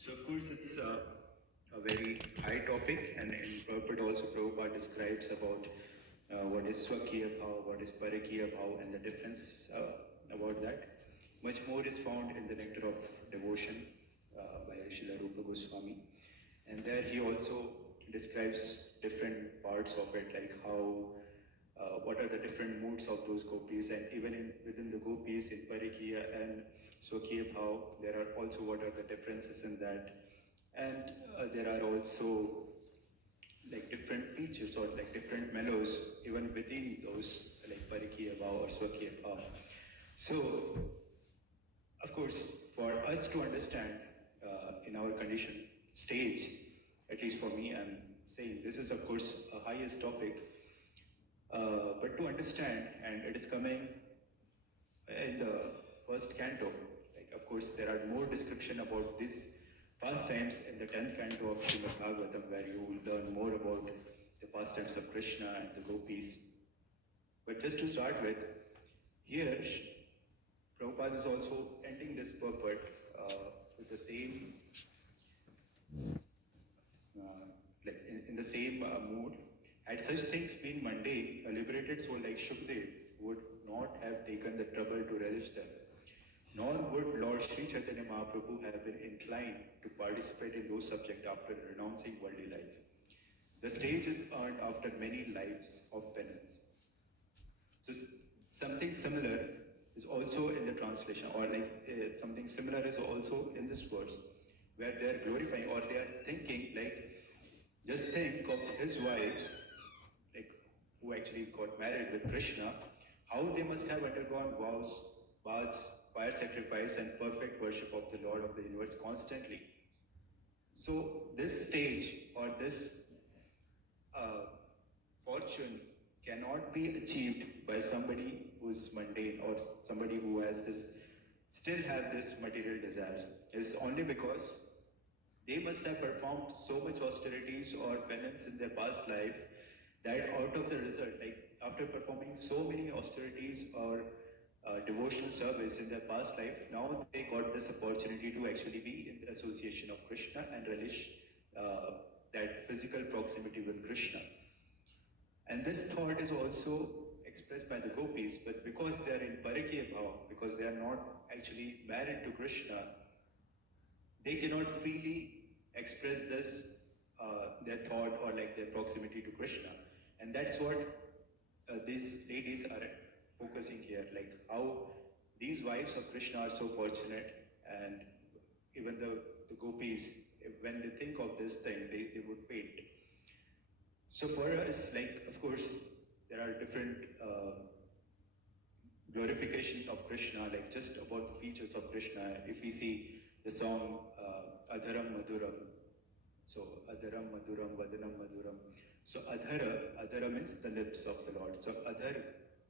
So of course it's a very high topic, and in Prabhupada also Prabhupada describes about what is Swakiya Bhav, what is Parakiya Bhav, and the difference about that. Much more is found in the Nectar of Devotion by Srila Rupa Goswami, and there he also describes different parts of it, like how what are the different moods of those gopis, and even within the gopis in Parikiya and Swakiya Bhav, there are also what are the differences in that, and there are also like different features or like different mellows even within those like Parikiya Bhav or Swakiya Bhav. So, of course, for us to understand in our condition stage, at least for me, I'm saying this is of course a highest topic, but to understand, and it is coming in the first canto. Like, of course, there are more description about this pastimes in the 10th canto of Srimad Bhagavatam, where you will learn more about the pastimes of Krishna and the gopis. But just to start here Prabhupada is also ending this purport with the same, like in the same mood. Had such things been mundane, a liberated soul like Shukdev would not have taken the trouble to relish them. Nor would Lord Sri Chaitanya Mahaprabhu have been inclined to participate in those subjects after renouncing worldly life. The stage is earned after many lives of penance. So something similar is also in the translation, or like something similar is also in this verse, where they are glorifying or they are thinking like, just think of his wives, like who actually got married with Krishna, how they must have undergone vows, baths, fire sacrifice, and perfect worship of the Lord of the universe constantly. So this stage or this uh, fortune cannot be achieved by somebody who's mundane or somebody who has this, still have this material desires. It's only because they must have performed so much austerities or penance in their past life that out of the result, like after performing so many austerities or devotional service in their past life, now they got this opportunity to actually be in the association of Krishna and relish that physical proximity with Krishna. And this thought is also expressed by the gopis, but because they are in Parakya Bhava, because they are not actually married to Krishna, they cannot freely express this, their thought or like their proximity to Krishna. And that's what these ladies are focusing here, like how these wives of Krishna are so fortunate, and even the gopis, when they think of this thing, they would faint. So for us, like, of course, there are different glorification of Krishna, like just about the features of Krishna. If we see the song Adharam Madhuram, so Adharam Madhuram, Vadanam Madhuram. So Adhara means the lips of the Lord. So Adhar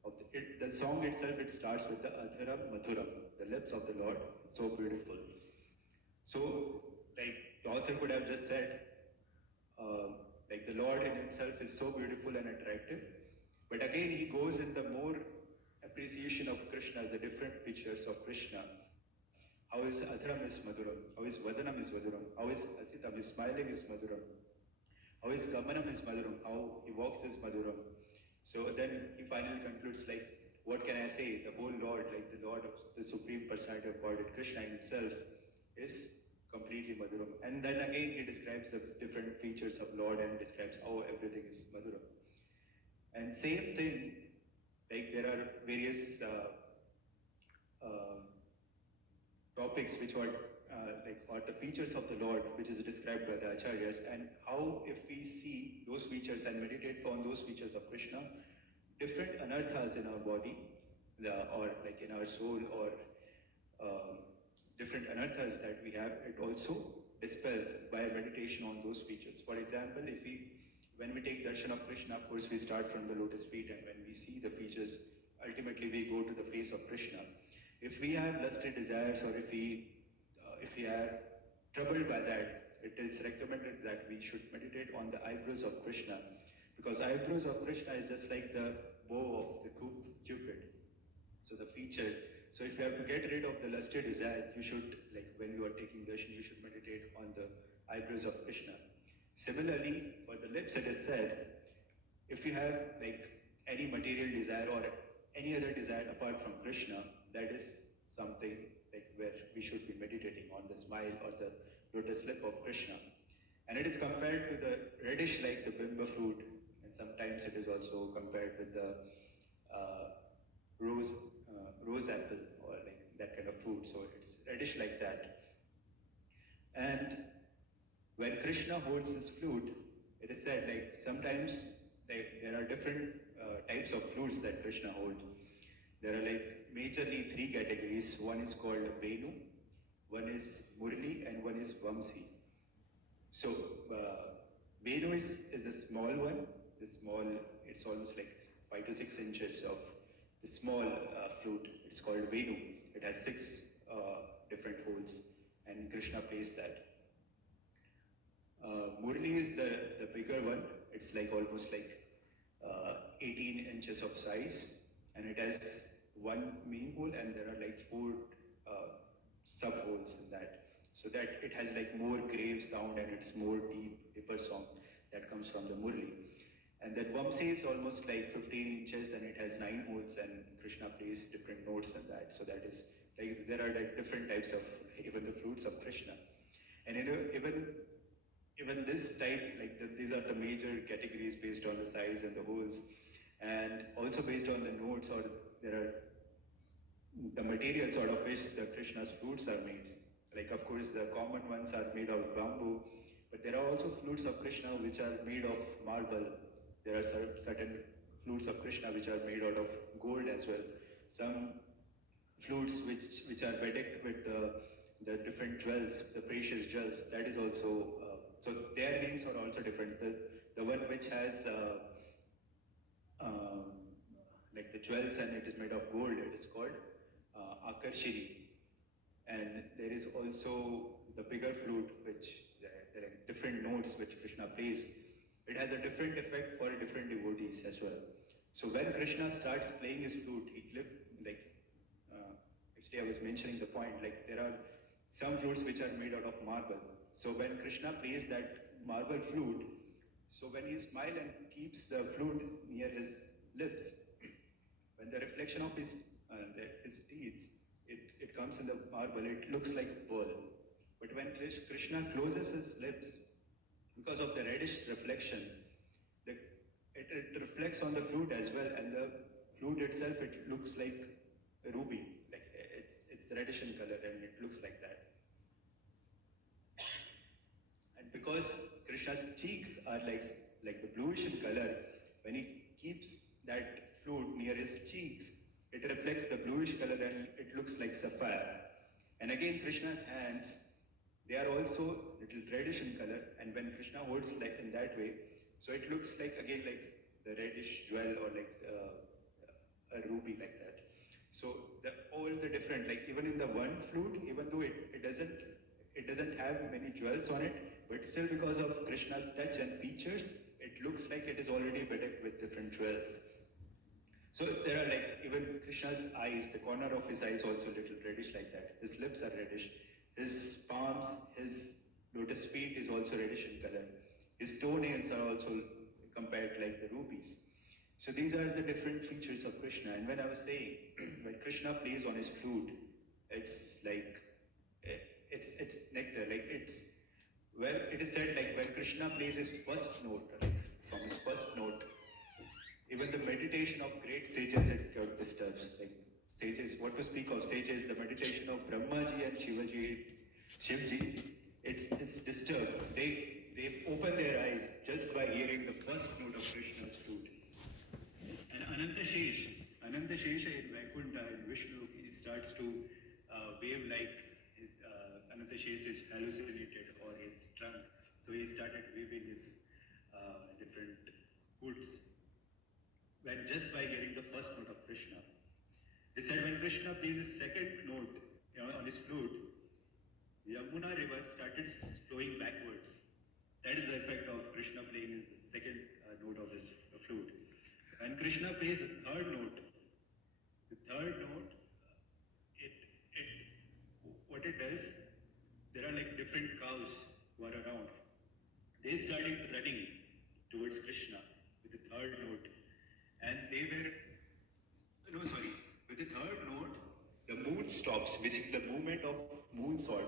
of the song itself, it starts with the Adharam Madhuram, the lips of the Lord. It's so beautiful. So, like the author could have just said, like the Lord in himself is so beautiful and attractive. But again, he goes in the more appreciation of Krishna, the different features of Krishna. How his Adharam is Madhuram, how his Vadanam is Madhuram, how his Asitam, his smiling is Madhuram, how his Gamanam is Madhuram, how he walks is Madhuram. So then he finally concludes like, what can I say? The whole Lord, like the Lord of the Supreme Personality of Godhead, Krishna himself, is completely Madhuram. And then again he describes the different features of Lord and describes how everything is Madhuram. And same thing, like there are various topics which are like or the features of the Lord, which is described by the acharyas, and how if we see those features and meditate on those features of Krishna, different anarthas in our body, or like in our soul, or different anarthas that we have, it also dispels by meditation on those features. For example, when we take darshan of Krishna, of course we start from the lotus feet, and when we see the features, ultimately we go to the face of Krishna. If we have lusted desires, or if we are troubled by that, it is recommended that we should meditate on the eyebrows of Krishna, because eyebrows of Krishna is just like the bow of the Cupid. So the feature So if you have to get rid of the lusty desire, you should, like when you are taking darshan, you should meditate on the eyebrows of Krishna. Similarly, for the lips, it is said, if you have like any material desire or any other desire apart from Krishna, that is something like where we should be meditating on the smile or the lotus lip of Krishna. And it is compared to the reddish like the bimba fruit, and sometimes it is also compared with the uh, rose rose apple or like that kind of fruit. So it's reddish like that. And when Krishna holds his flute, it is said like sometimes like there are different types of flutes that Krishna holds. There are like majorly three categories. One is called Venu, one is Murli, and one is Vamsi. So Venu is the small one. The small, it's almost like 5 to 6 inches of the small flute. It's called Venu. It has 6 different holes, and Krishna plays that. Murli is the bigger one. It's like almost like 18 inches of size, and it has one main hole, and there are like 4 sub holes in that. So that it has like more grave sound and it's more deeper song that comes from the Murli. And then Vamsi is almost like 15 inches and it has 9 holes, and Krishna plays different notes in that. So that is like there are like different types of even the flutes of Krishna. And even this type, like these are the major categories based on the size and the holes, and also based on the notes, or there are the materials out of which the Krishna's flutes are made. Like of course the common ones are made of bamboo, but there are also flutes of Krishna which are made of marble. There are certain flutes of Krishna which are made out of gold as well. Some flutes which are bedecked with the different jewels, the precious jewels, that is also, so their names are also different. The one which has like the jewels and it is made of gold, it is called Akarshini. And there is also the bigger flute, which there are different notes which Krishna plays. It has a different effect for different devotees as well. So when Krishna starts playing his flute, actually I was mentioning the point, like there are some flutes which are made out of marble. So when Krishna plays that marble flute, so when he smiles and keeps the flute near his lips, when the reflection of his teeth, it comes in the marble, it looks like pearl. But when Krishna closes his lips, because of the reddish reflection, it reflects on the flute as well, and the flute itself, it looks like a ruby, like it's reddish in color, and it looks like that. And because Krishna's cheeks are like the bluish in color, when he keeps that flute near his cheeks, it reflects the bluish color and it looks like sapphire. And again, Krishna's hands, they are also little reddish in color, and when Krishna holds like in that way, so it looks like again like the reddish jewel or like a ruby like that. So all the different, like even in the one flute, even though it doesn't have many jewels on it, but still because of Krishna's touch and features, it looks like it is already bedecked with different jewels. So there are like even Krishna's eyes, the corner of his eyes also a little reddish like that. His lips are reddish. His palms, his lotus feet is also reddish in color. His toenails are also compared like the rubies. So these are the different features of Krishna. And when I was saying, when Krishna plays on his flute, it's like, it's nectar, like it's, well, it is said like when Krishna plays his first note, like from his first note, even the meditation of great sages it disturbs. Like sages, what to speak of sages, the meditation of Brahmaji and Shivji, it's disturbed. They open their eyes just by hearing the first note of Krishna's flute. And Ananta Shesha in Vaikuntha in Vishnu, he starts to wave like Ananta Shesha is hallucinated or is drunk. So he started waving his different hoods. When just by hearing the first note of Krishna. They said when Krishna plays his second note on his flute, the Yamuna river started flowing backwards. That is the effect of Krishna playing his second note of his flute. When Krishna plays the third note what it does, there are like different cows who are around. They started running towards Krishna with the third note, and they were, no, sorry, with the third note, the moon stops. Basically, the movement of moon sword,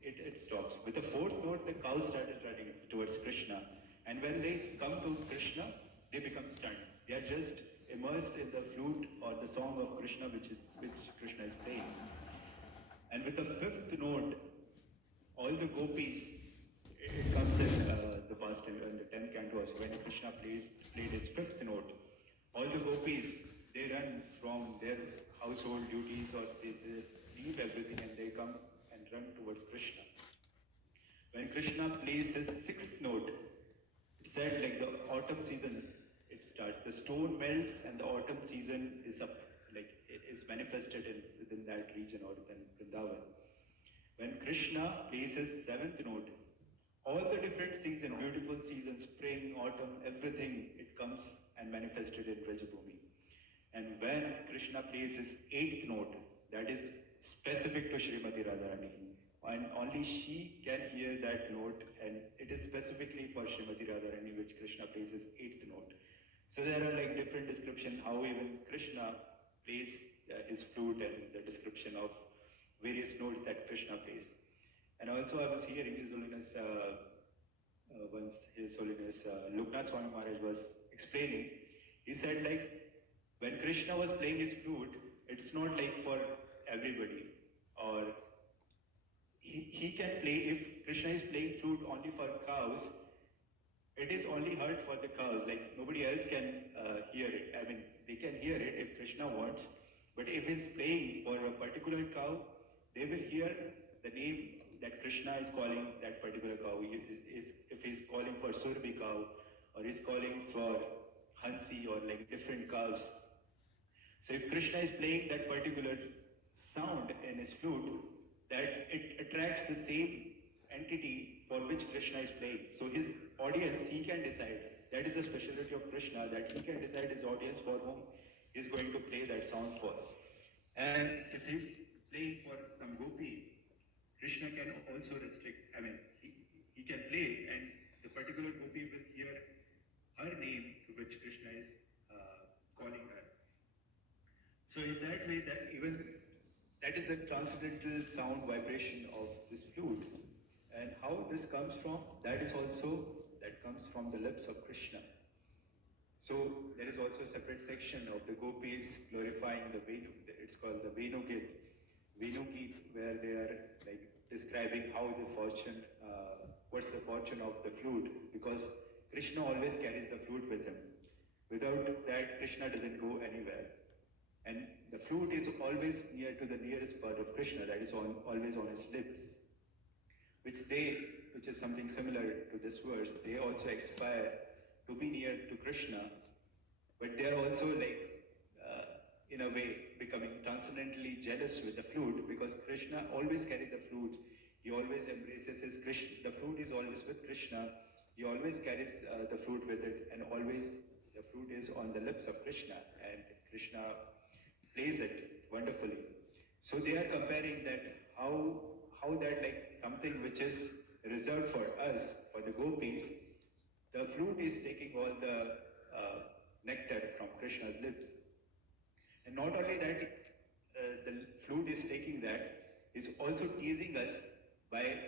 it stops. With the fourth note, the cows started running towards Krishna, and when they come to Krishna, they become stunned. They are just immersed in the flute or the song of Krishna, which Krishna is playing. And with the fifth note, all the gopis, it comes in the past in the 10th canto also, when Krishna played his fifth note, all the gopis, they run from their household duties or they leave everything and they come and run towards Krishna. When Krishna plays his sixth note, it said like the autumn season, it starts. The stone melts and the autumn season is up, like it is manifested within that region or within Vrindavan. When Krishna plays his seventh note, all the different seasons, beautiful seasons, spring, autumn, everything, it comes and manifested in Brajabhumi. And when Krishna plays his eighth note, that is specific to Srimati Radharani, and only she can hear that note, and it is specifically for Srimati Radharani which Krishna plays his eighth note. So there are like different description how even Krishna plays his flute and the description of various notes that Krishna plays. And also I was hearing His Holiness, once His Holiness Loknath Swami Maharaj was explaining, he said like, when Krishna was playing his flute, it's not like for everybody, or he can play, if Krishna is playing flute only for cows, it is only heard for the cows, like nobody else can hear it. I mean, they can hear it if Krishna wants, but if he's playing for a particular cow, they will hear the name that Krishna is calling that particular cow. If he's calling for Surbi cow, or he's calling for Hansi or like different cows. So if Krishna is playing that particular sound in his flute, that it attracts the same entity for which Krishna is playing. So his audience, he can decide. That is the specialty of Krishna, that he can decide his audience for whom he is going to play that sound for. And if he's playing for some gopi, Krishna can also restrict, I mean, he can play and the particular gopi will hear her name to which Krishna is calling her. So in that way, that is the transcendental sound vibration of this flute. And how this comes from, that comes from the lips of Krishna. So there is also a separate section of the gopis glorifying the Venu. It's called the Venu Geet, where they are like describing how the fortune, what's the fortune of the flute, because Krishna always carries the flute with him. Without that, Krishna doesn't go anywhere. And the flute is always near to the nearest part of Krishna, that is always on his lips, which is something similar to this verse. They also aspire to be near to Krishna, but they are also like, in a way, becoming transcendently jealous with the flute, because Krishna always carries the flute. He always embraces his Krishna. The flute is always with Krishna. He always carries the flute with it, and always the flute is on the lips of Krishna, and Krishna plays it wonderfully. So they are comparing that how that like something which is reserved for us, for the gopis, the flute is taking all the nectar from Krishna's lips. And not only that, the flute is taking that, is also teasing us by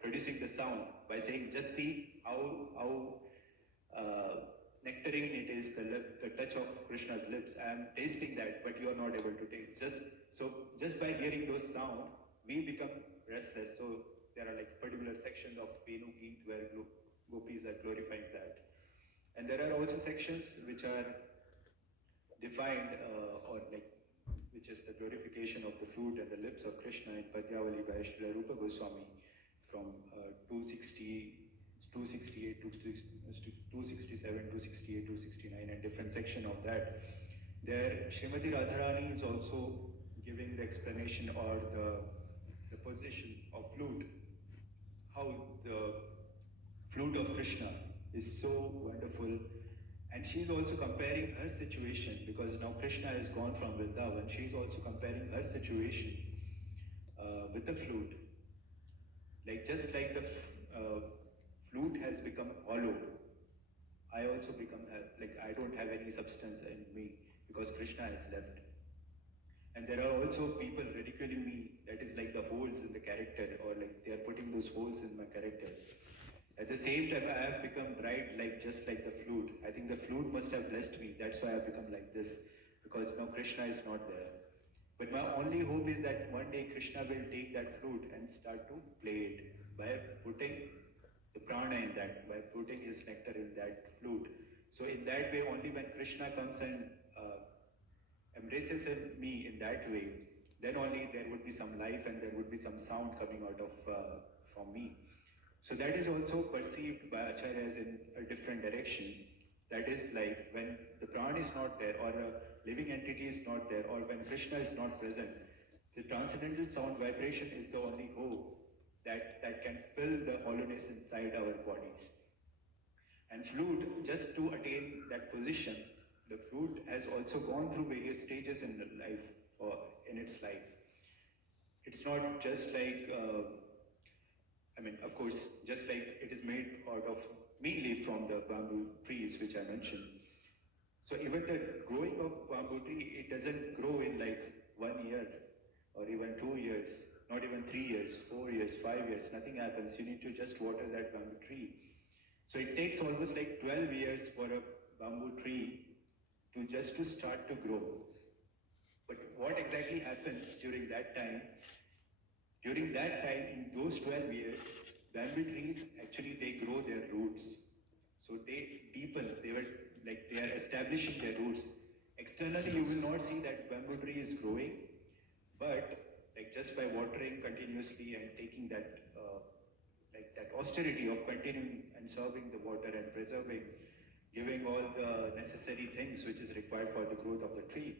producing the sound, by saying, just see how nectarine it is, the touch of Krishna's lips. I am tasting that, but you are not able to take. Just by hearing those sound, we become restless. So there are like particular sections of Venu Geet where gopis are glorifying that. And there are also sections which are defined or like, which is the glorification of the flute and the lips of Krishna in Padyavali by Srila Rupa Goswami from 268, 267, 268, 269, and different section of that. There, Srimati Radharani is also giving the explanation or the position of flute, how the flute of Krishna is so wonderful. And she's also comparing her situation, because now Krishna has gone from Vrindavan. She's also comparing her situation with the flute, like just like the flute has become hollow, I also become like I don't have any substance in me because Krishna has left. And there are also people ridiculing me, that is like the holes in the character, or like they are putting those holes in my character. At the same time, I have become bright, like just like the flute. I think the flute must have blessed me. That's why I've become like this, because now Krishna is not there. But my only hope is that one day Krishna will take that flute and start to play it by putting the prana in that, by putting his nectar in that flute. So in that way, only when Krishna comes and embraces me in that way, then only there would be some life and there would be some sound coming out of from me. So that is also perceived by acharyas in a different direction. That is like when the prana is not there, or a living entity is not there, or when Krishna is not present, the transcendental sound vibration is the only hope that can fill the hollowness inside our bodies. And flute, just to attain that position, the flute has also gone through various stages in life, or in its life. It's not just like, of course, just like it is made out of mainly from the bamboo trees which I mentioned. So even the growing of bamboo tree, it doesn't grow in like 1 year or even 2 years, not even 3 years, 4 years, 5 years, nothing happens. You need to just water that bamboo tree. So it takes almost like 12 years for a bamboo tree to start to grow. But what exactly happens during that time? During that time, in those 12 years, bamboo trees actually they grow their roots. So they deepen, they are establishing their roots. Externally, you will not see that bamboo tree is growing, but like just by watering continuously and taking that that austerity of continuing and serving the water and preserving, giving all the necessary things which is required for the growth of the tree.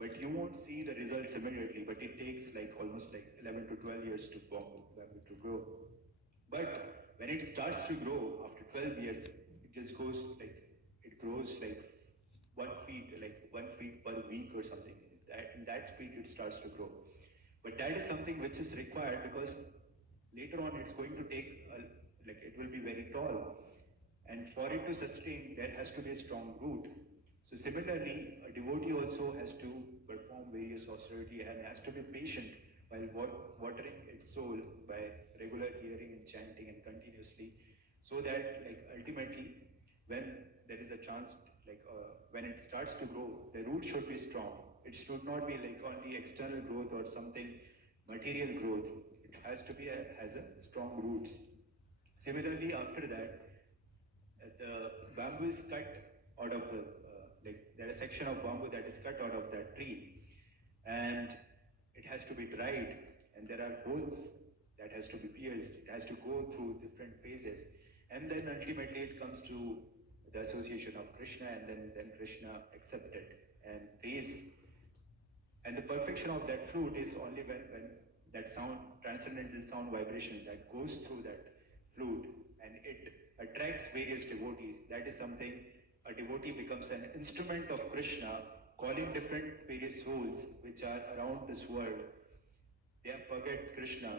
But you won't see the results immediately, but it takes like almost like 11 to 12 years to grow. But when it starts to grow after 12 years, it just goes like, it grows like 1 feet, like 1 feet per week or something. In that speed, it starts to grow. But that is something which is required because later on it's going to take, it will be very tall. And for it to sustain, there has to be a strong root. So similarly, a devotee also has to perform various austerity and has to be patient while watering its soul by regular hearing and chanting and continuously, so that like ultimately, when there is a chance, when it starts to grow, the root should be strong. It should not be like only external growth or something material growth. It has to be has a strong roots. Similarly, after that, the bamboo is cut out of the there is a section of bamboo that is cut out of that tree, and it has to be dried, and there are holes that has to be pierced. It has to go through different phases, and then ultimately it comes to the association of Krishna, and then Krishna accepted and prays. And the perfection of that flute is only when that sound, transcendental sound vibration that goes through that flute and it attracts various devotees. That is something, a devotee becomes an instrument of Krishna, calling different various souls which are around this world. They have forget Krishna,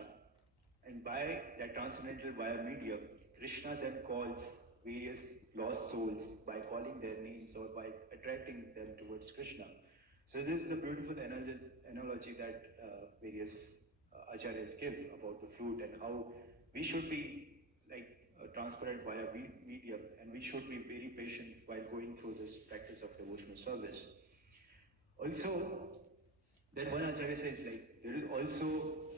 and by that transcendental via medium, Krishna then calls various lost souls by calling their names or by attracting them towards Krishna. So this is the beautiful analogy that various acharyas give about the flute and how we should be transparent via medium, and we should be very patient while going through this practice of devotional service. Also, then one acharya says there is also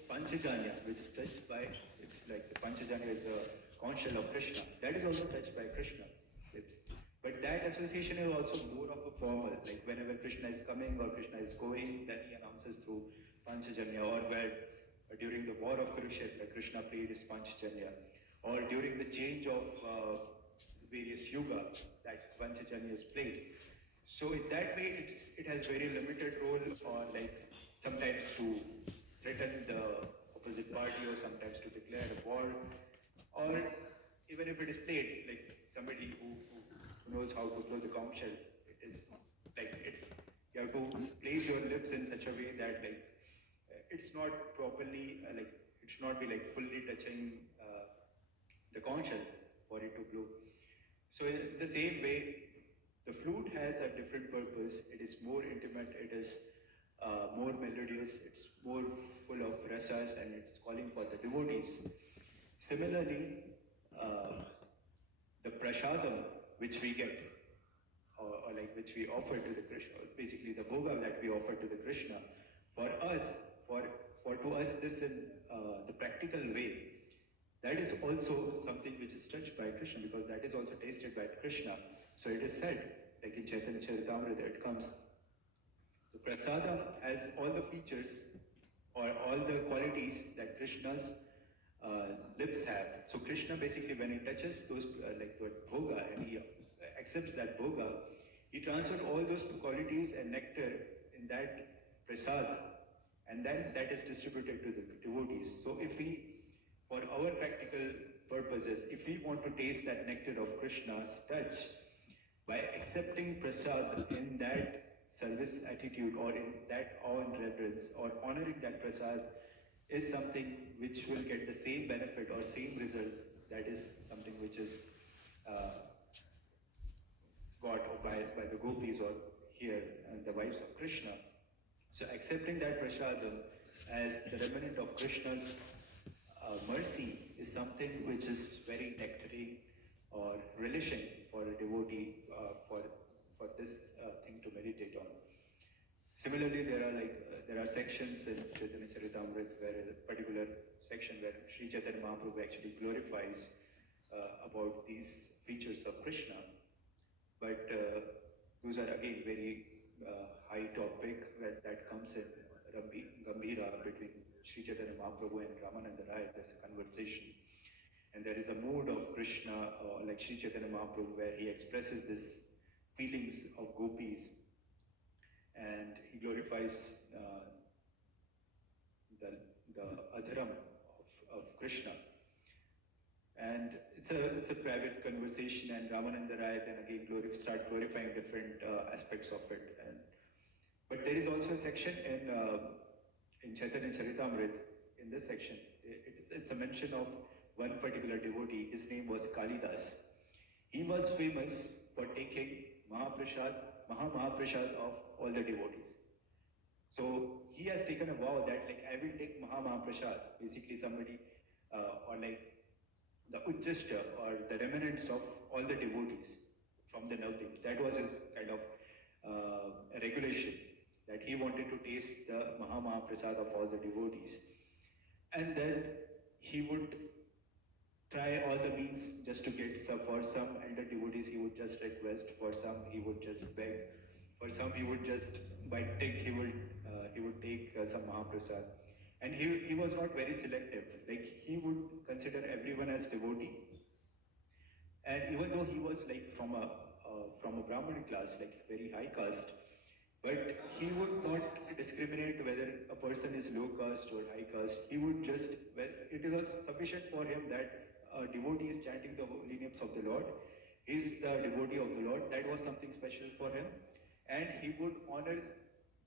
Panchajanya, which is touched by, it's like the Panchajanya is the conch shell of Krishna. That is also touched by Krishna lips. But that association is also more of a formal, like whenever Krishna is coming or Krishna is going, then he announces through Panchajanya, or where during the war of Kurukshetra, Krishna played his Panchajanya, or during the change of various yuga, that Panchajanya is played. So in that way, it has very limited role, or sometimes to threaten the opposite party, or sometimes to declare a war, or even if it is played, like somebody who knows how to blow the conch shell, it is you have to place your lips in such a way that it's not properly it should not be like fully touching the conch shell for it to blow. So in the same way, the flute has a different purpose. It is more intimate, it is more melodious, it's more full of rasas, and it's calling for the devotees. Similarly, uh, the prashadam which we get, or like which we offer to the Krishna, basically the bhoga that we offer to the Krishna, for us, for to us this in the practical way, that is also something which is touched by Krishna, because that is also tasted by Krishna. So it is said, like in Chaitanya Charitamrita, it comes, the prasada has all the features or all the qualities that Krishna's lips have. So Krishna basically, when he touches those like the bhoga and he accepts that bhoga, he transfers all those qualities and nectar in that prasad, and then that is distributed to the devotees. So if we, for our practical purposes, if we want to taste that nectar of Krishna's touch, by accepting prasad in that service attitude or in that awe and reverence or honoring that prasad is something which will get the same benefit or same result. That is something which is got by the gopis or here the wives of Krishna. So accepting that prasadam as the remnant of Krishna's mercy is something which is very nectarine or relishing for a devotee for this thing to meditate on. Similarly, there are sections in Chaitanya Charitamrita where a particular section where Sri Chaitanya Mahaprabhu actually glorifies about these features of Krishna. But those are again very high topic where that comes in Gambhira between Sri Chaitanya Mahaprabhu and Ramananda Rai. There's a conversation. And there is a mood of Krishna, like Sri Chaitanya Mahaprabhu, where he expresses this feelings of gopis, and he glorifies the adharam of Krishna. And it's a private conversation, and Ramananda Rai then again start glorifying different aspects of it. But there is also a section in Chaitanya Charitamrita. In this section, it's a mention of one particular devotee. His name was Kalidas. He was famous for taking Mahaprasad of all the devotees. So he has taken a vow that like I will take Mahaprasad, basically somebody or like the Ujjasta or the remnants of all the devotees from the Navadvip. That was his kind of regulation, that he wanted to taste the Mahaprasad of all the devotees. And then he would try all the means just to get some, for some elder devotees he would just request, for some he would just beg, for some he would just by take he would take some Mahaprasad. And he was not very selective, like he would consider everyone as devotee. And even though he was like from a Brahmana class, like very high caste, but he would not discriminate whether a person is low caste or high caste. He would just, well, it was sufficient for him that a devotee is chanting the holy names of the Lord, is the devotee of the Lord. That was something special for him. And he would honor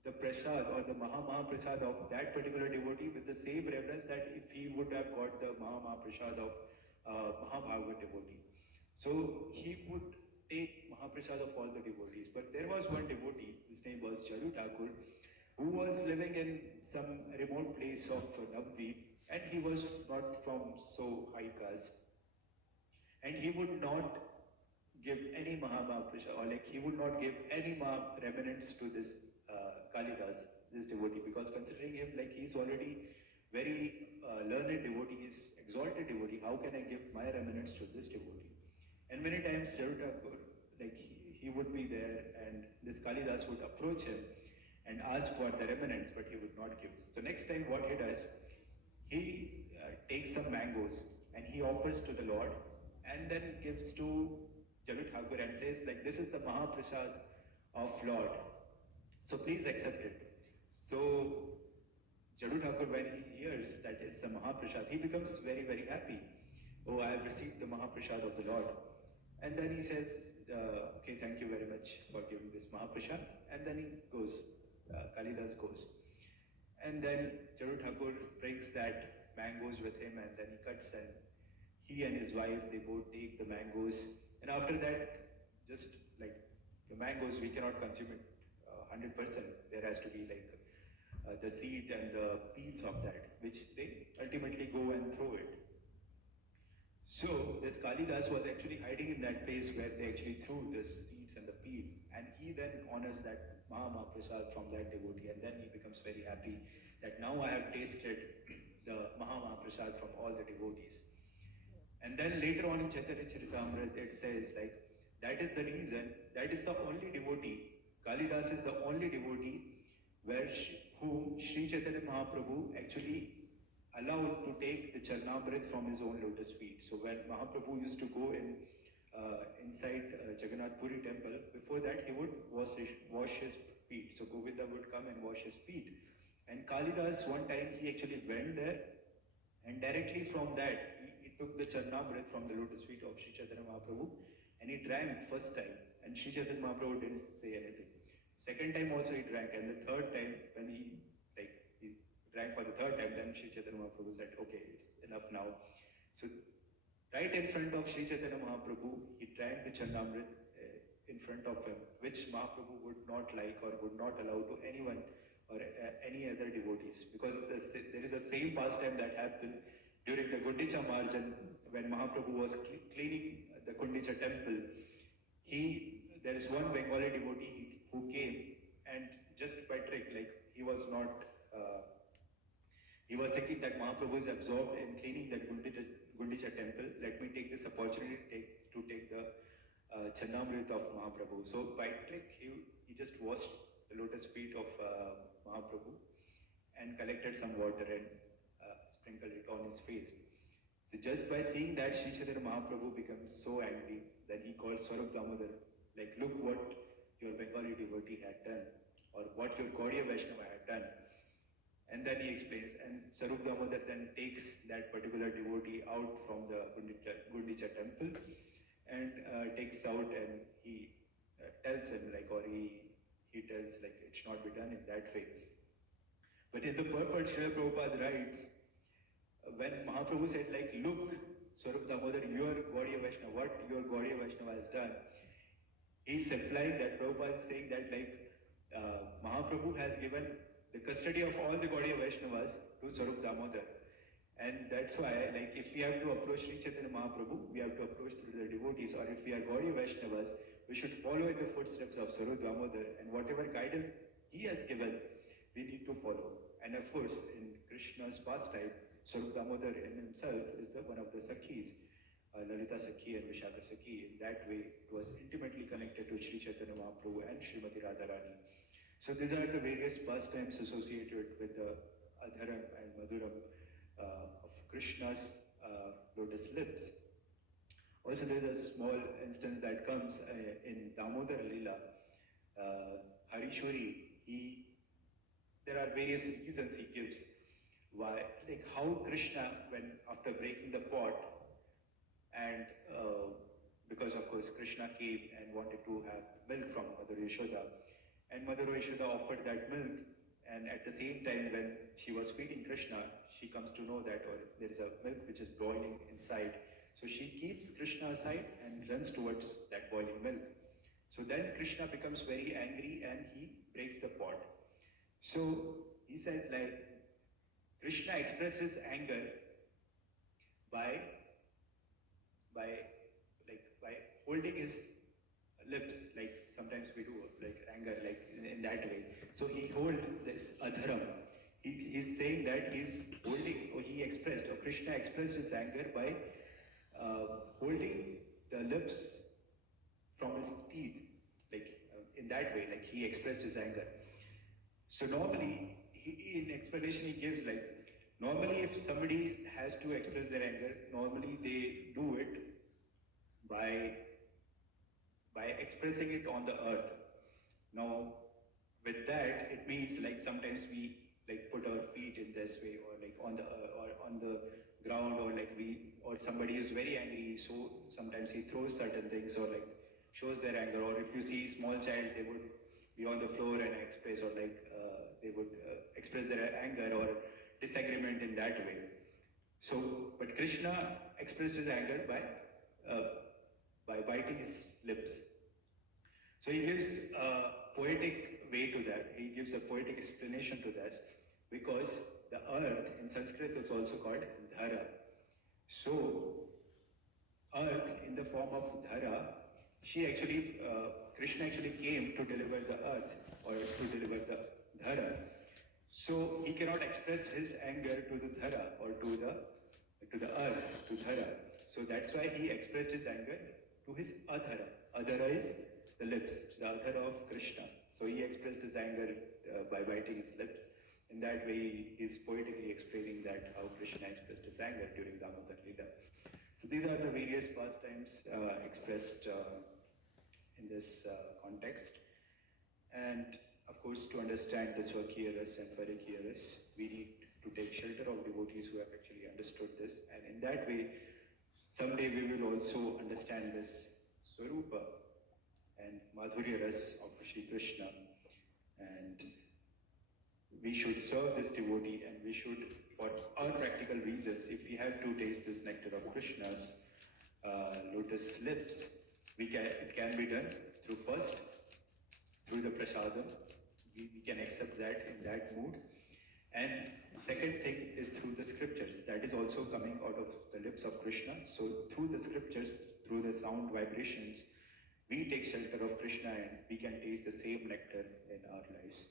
the prasad or the Mahaprasad of that particular devotee with the same reverence that if he would have got the Mahaprasad of Mahabhagavad devotee. So he would take Mahaprasad of all the devotees. But there was one devotee, his name was Jaru Thakur, who was living in some remote place of Navadvip, and he was not from so high caste. And he would not give any Mahaprasad, or like he would not give any remnants to this Kalidas, this devotee, because considering him like he's already very learned devotee, he's exalted devotee, how can I give my remnants to this devotee? And many times Jaru Thakur, like he would be there, and this Kalidas would approach him and ask for the remnants, but he would not give. So next time what he does, he takes some mangoes and he offers to the Lord, and then gives to Jaru Thakur and says like, this is the Mahaprasad of Lord, so please accept it. So Jaru Thakur, when he hears that it's a Mahaprasad, he becomes very, very happy. Oh, I have received the Mahaprasad of the Lord. And then he says, okay, thank you very much for giving this Mahaprasad. And then he goes, Kalidas goes. And then Jaru Thakur brings that mangoes with him, and then he cuts, and he and his wife, they both take the mangoes, and after that, just like the mangoes, we cannot consume it 100%. There has to be like the seed and the peels of that, which they ultimately go and throw it. So this Kalidas was actually hiding in that place where they actually threw the seeds and the peels, and he then honors that Mahamaprasad from that devotee, and then he becomes very happy that now I have tasted the Mahamaprasad from all the devotees. And then later on in Chaitanya Charitamrita, it says like that is the reason, that is the only devotee, Kalidas is the only devotee where whom Sri Chaitanya Mahaprabhu actually allowed to take the Charnamrit from his own lotus feet. So when Mahaprabhu used to go in inside Jagannath Puri temple, before that he would wash his feet. So Govinda would come and wash his feet. And Kalidas, one time he actually went there, and directly from that he took the Charnamrit from the lotus feet of Sri Chaitanya Mahaprabhu, and he drank first time, and Sri Chaitanya Mahaprabhu didn't say anything. Second time also he drank, and the third time when he drank for the third time, then Sri Chaitanya Mahaprabhu said, okay, it's enough now. So right in front of Sri Chaitanya Mahaprabhu, he drank the Charnamrit in front of him, which Mahaprabhu would not like or would not allow to anyone or any other devotees. Because there is a same pastime that happened during the Gundicha Marjan when Mahaprabhu was cleaning the Gundicha temple. There is one Bengali devotee who came, and just by trick, like he was not, he was thinking that Mahaprabhu is absorbed in cleaning that Gundicha temple. Let me take this opportunity to take the Charnamrit of Mahaprabhu. So by trick, he just washed the lotus feet of Mahaprabhu and collected some water and sprinkled it on his face. So just by seeing that, Sri Chaitanya Mahaprabhu becomes so angry that he called Swarup Damodar, like, look what your Bengali devotee had done, or what your Gaudiya Vaishnava had done. And then he explains, and Swarup Damodar then takes that particular devotee out from the Gundicha temple and takes out, and he tells him, like, or he tells, like, it should not be done in that way. But in the purport, Srila Prabhupada writes, when Mahaprabhu said, like, look, Swarup Damodar, your Gaudiya Vaishnava, what your Gaudiya Vaishnava has done, he's implying that Prabhupada is saying that, like, Mahaprabhu has given the custody of all the Gaudiya Vaishnavas to Swarup Damodar. And that's why, like, if we have to approach Sri Chaitanya Mahaprabhu, we have to approach through the devotees, or if we are Gaudiya Vaishnavas, we should follow in the footsteps of Swarup Damodar, and whatever guidance he has given, we need to follow. And of course, in Krishna's pastime, Swarup Damodar in himself is one of the Sakhis, Lalita Sakhi and Vishaka Sakhi. In that way, it was intimately connected to Sri Chaitanya Mahaprabhu and Srimati Radharani. So these are the various pastimes associated with the Adharam and Madhuram of Krishna's lotus lips. Also, there is a small instance that comes in Damodar Lila. Harishwari, there are various reasons he gives why, like how Krishna, when after breaking the pot, and because of course Krishna came and wanted to have milk from Mother Yashoda, and Mother Yashoda offered that milk, and at the same time when she was feeding Krishna, she comes to know that there is a milk which is boiling inside. So she keeps Krishna aside and runs towards that boiling milk. So then Krishna becomes very angry and he breaks the pot. So he said, like, Krishna expresses anger by holding his lips, like sometimes we do, like anger, like in that way. So he hold this adharam. He's saying that he's holding, or he expressed, or Krishna expressed his anger by holding the lips from his teeth, like in that way, like he expressed his anger. So normally, in explanation he gives, like, normally if somebody has to express their anger, normally they do it by expressing it on the earth. Now, with that, it means like sometimes we like put our feet in this way, or like on the ground, or like or somebody is very angry, so sometimes he throws certain things, or like shows their anger. Or if you see small child, they would be on the floor and express, or like they would express their anger or disagreement in that way. So, but Krishna expressed his anger uh, by biting his lips. So he gives a poetic way to that. He gives a poetic explanation to that because the earth in Sanskrit is also called dhara. So earth in the form of dhara, Krishna actually came to deliver the earth or to deliver the dhara. So he cannot express his anger to the dhara or to the earth, to dhara. So that's why he expressed his anger to his adhara. Adhara is the lips, the adhara of Krishna. So he expressed his anger by biting his lips. In that way, he is poetically explaining that how Krishna expressed his anger during Damodar Leela. So these are the various pastimes expressed in this context. And of course, to understand the Swakhiya and Parikhiya we need to take shelter of devotees who have actually understood this. And in that way, someday we will also understand this Swarupa and Madhurya Ras of Shri Krishna. And we should serve this devotee, and we should, for all practical reasons, if we have to taste this nectar of Krishna's lotus lips, it can be done through the prasadam. We can accept that in that mood. And second thing is through the scriptures. That is also coming out of the lips of Krishna. So through the scriptures, through the sound vibrations, we take shelter of Krishna and we can taste the same nectar in our lives.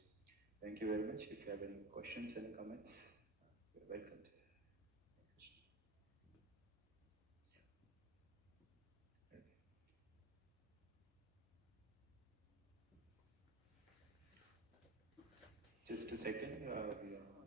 Thank you very much. If you have any questions and comments, you're welcome to. Just a second. We are